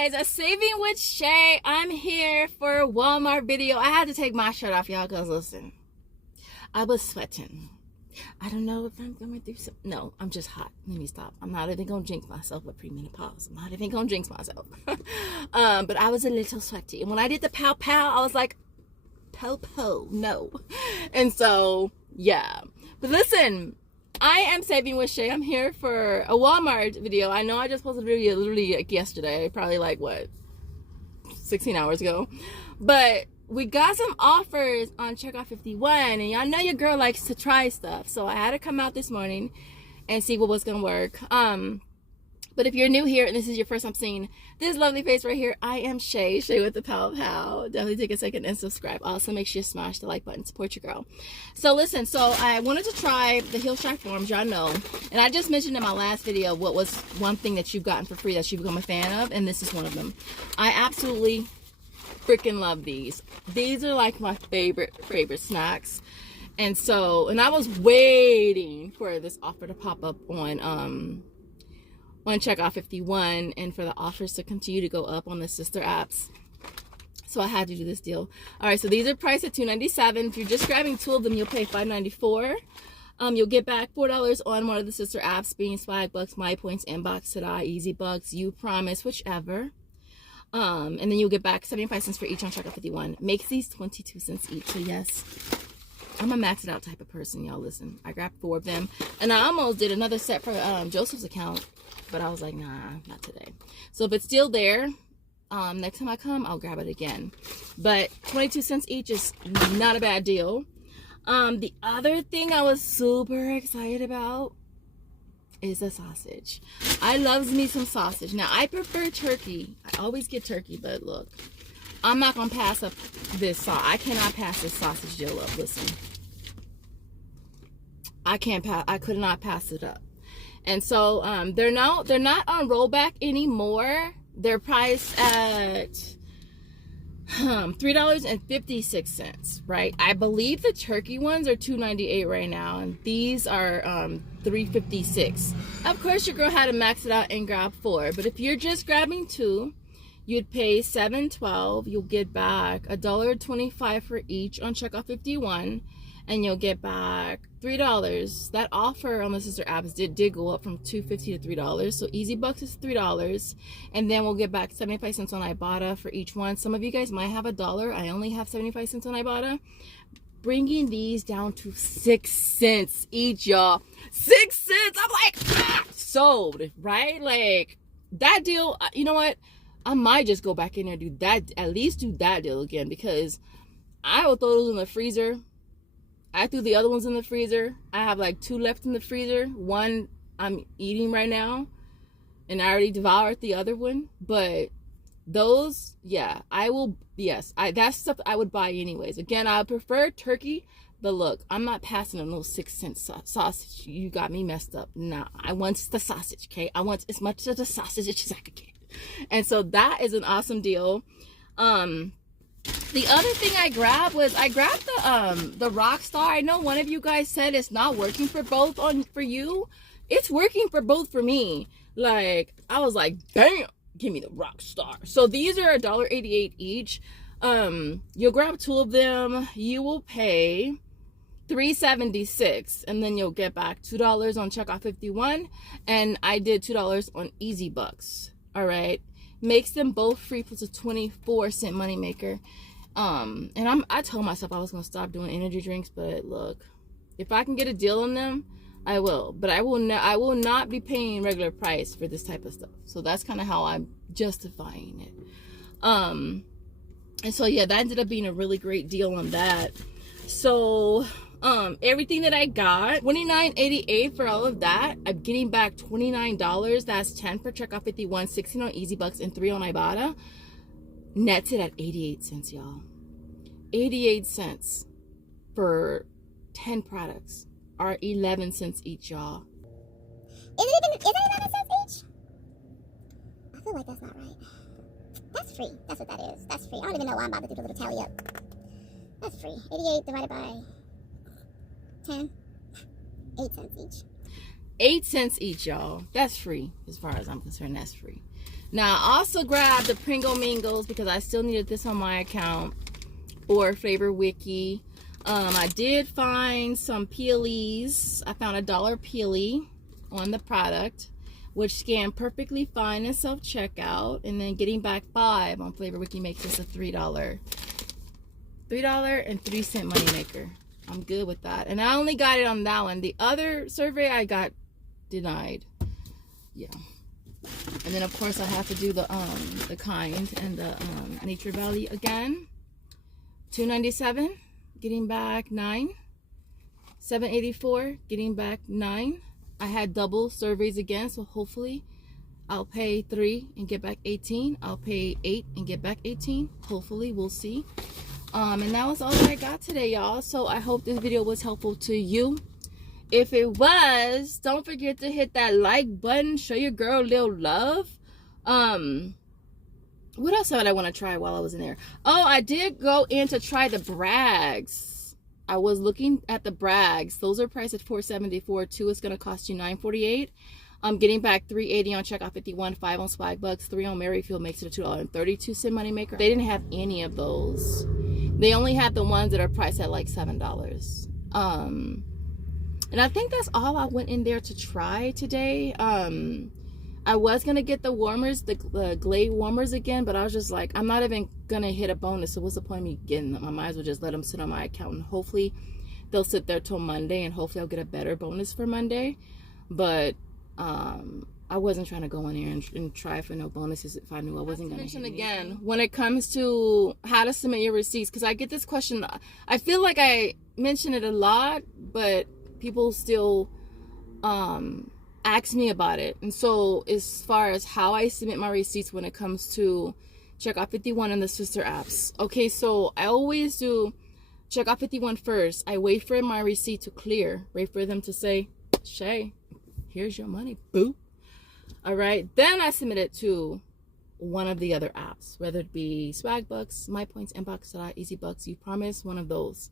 guys, a Saving with Shay. I'm here for a Walmart video. I had to take my shirt off, y'all, because listen, I was sweating. I don't know if I'm going through some. No, I'm just hot. Let me stop. I'm not even going to jinx myself with premenopause. I'm not even going to jinx myself. But I was a little sweaty. And when I did the pow pow, I was like, po, no. And so, yeah. But listen, I am Saving with Shay. I'm here for a Walmart video. I know I just posted a video literally like yesterday, probably like what, 16 hours ago. But we got some offers on Checkout 51, and y'all know your girl likes to try stuff. So I had to come out this morning and see what was gonna work. But if you're new here and this is your first time seeing this lovely face right here, I am Shay with the Pow Pow. Definitely take a second and subscribe. Also, make sure you smash the like button. Support your girl. So listen, so I wanted to try the Hillshire forms, y'all know. And I just mentioned in my last video what was one thing that you've gotten for free that you've become a fan of, and this is one of them. I absolutely freaking love these. These are like my favorite snacks. And so, and I was waiting for this offer to pop up on Checkout 51 and for the offers to continue to go up on the sister apps. So I had to do this deal. All right, so these are priced at $2.97. If you're just grabbing two of them, you'll pay $5.94. You'll get back $4 on one of the sister apps, being Swagbucks, MyPoints, Inbox, Today, EasyBucks, Upromise, whichever. And then you'll get back 75 cents for each on Checkout 51. Makes these 22 cents each. So yes, I'm a max it out type of person, y'all. Listen, I grabbed 4 of them, and I almost did another set for Joseph's account, but I was like, nah, not today. So if it's still there, next time I come, I'll grab it again. But 22 cents each is not a bad deal. The other thing I was super excited about is the sausage. I loves me some sausage. Now, I prefer turkey. I always get turkey, but look, I'm not gonna pass up this sauce. I cannot pass this sausage deal up. Listen, I could not pass it up. And so they're not on rollback anymore. They're priced at $3.56, right? I believe the turkey ones are $2.98 right now, and these are $3.56. Of course, your girl had to max it out and grab 4, but if you're just grabbing 2, you'd pay $7.12. You'll get back $1.25 for each on Checkout 51, and you'll get back $3. That offer on the sister apps did go up from $2.50 to $3. So EasyBucks is $3, and then we'll get back 75 cents on Ibotta for each one. Some of you guys might have $1. I only have 75 cents on Ibotta, bringing these down to 6 cents each, y'all. 6 cents. I'm like, sold, right? Like that deal. You know what? I might just go back in there and do that. At least do that deal again, because I will throw those in the freezer. I threw the other ones in the freezer. I have like 2 left in the freezer. One I'm eating right now, and I already devoured the other one. But those, yeah, I will. Yes, that's stuff I would buy anyways. Again, I prefer turkey, but look, I'm not passing on those 6 cent sausage. You got me messed up. Nah, I want the sausage, okay? I want as much of the sausage as I could get. And so that is an awesome deal. The other thing I grabbed the Rockstar. I know one of you guys said it's not working for both for you. It's working for both for me. Like, I was like, damn, give me the Rockstar. So these are $1.88 each. You'll grab 2 of them. You will pay $3.76, and then you'll get back $2 on Checkout 51, and I did $2 on EasyBucks. All right, makes them both free plus a 24-cent moneymaker. And I told myself I was gonna stop doing energy drinks, but look, if I can get a deal on them, I will. But I will not be paying regular price for this type of stuff. So that's kind of how I'm justifying it. And so yeah, that ended up being a really great deal on that. So everything that I got, $29.88 for all of that. I'm getting back $29. That's 10 for Checkout 51, 16 on EasyBucks, and 3 on Ibotta. Nets it at 88 cents, y'all. 88 cents for 10 products are 11 cents each, y'all. Is it 11 cents each? I feel like that's not right. That's free. That's what that is. That's free. I don't even know why I'm about to do the little tally up. That's free. 88 divided by 10. 8 cents each. 8 cents each, y'all. That's free. As far as I'm concerned, that's free. Now, I also grabbed the Priingle Mingles because I still needed this on my account for Flavor Wiki. I did find some peelies. I found a $1 peely on the product, which scanned perfectly fine in self-checkout. And then getting back 5 on Flavor Wiki makes this a $3.03 money maker. I'm good with that. And I only got it on that one. The other survey I got denied. Yeah. And then of course I have to do the Kind and the Nature Valley again. $2.97, getting back 9. $7.84, getting back 9. I had double surveys again, so hopefully I'll pay 3 and get back 18. I'll pay 8 and get back 18. Hopefully, we'll see. And that was all that I got today, y'all. So I hope this video was helpful to you. If it was, don't forget to hit that like button. Show your girl a little love. What else did I want to try while I was in there? Oh, I did go in to try the Brags. I was looking at the Brags. Those are priced at $4.74. 2 is going to cost you $9.48. I'm getting back $3.80 on checkout, 51, 5 on Swagbucks, 3 on Merryfield makes it a $2.32 money maker. They didn't have any of those. They only had the ones that are priced at like $7. And I think that's all I went in there to try today. I was gonna get the warmers, the Glade warmers again, but I was just like, I'm not even gonna hit a bonus, so what's the point of me getting them? I might as well just let them sit on my account, and hopefully they'll sit there till Monday, and hopefully I'll get a better bonus for Monday. But I wasn't trying to go in here and try for no bonuses if I knew I wasn't gonna mention again when it comes to how to submit your receipts, because I get this question. I feel like I mention it a lot, but people still ask me about it. And so as far as how I submit my receipts when it comes to Checkout 51 and the sister apps. Okay, so I always do Checkout 51 first. I wait for my receipt to clear. Wait for them to say, Shay, here's your money, boo. All right, then I submit it to one of the other apps, whether it be Swagbucks, MyPoints, Inbox, EasyBucks, Upromise, one of those.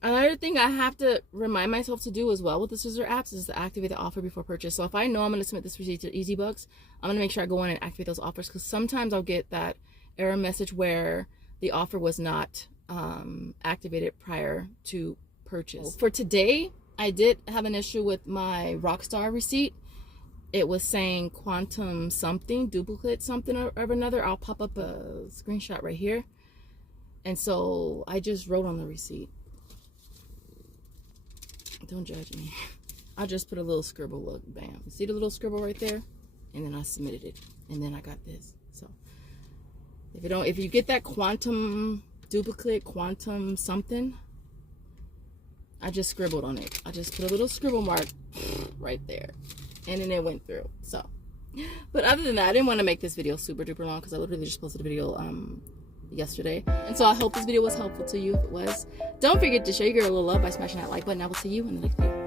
Another thing I have to remind myself to do as well with the scissor apps is to activate the offer before purchase. So if I know I'm going to submit this receipt to EasyBucks, I'm going to make sure I go in and activate those offers, because sometimes I'll get that error message where the offer was not activated prior to purchase. For today, I did have an issue with my Rockstar receipt. It was saying quantum something, duplicate something or another. I'll pop up a screenshot right here. And so I just wrote on the receipt. Don't judge me. I just put a little scribble, look, bam. See the little scribble right there? And then I submitted it. And then I got this. So if you get that quantum duplicate, quantum something, I just scribbled on it. I just put a little scribble mark right there. And then it went through. So, but other than that, I didn't want to make this video super duper long because I literally just posted a video yesterday. And so I hope this video was helpful to you. If it was, don't forget to show your girl a little love by smashing that like button. I will see you in the next video.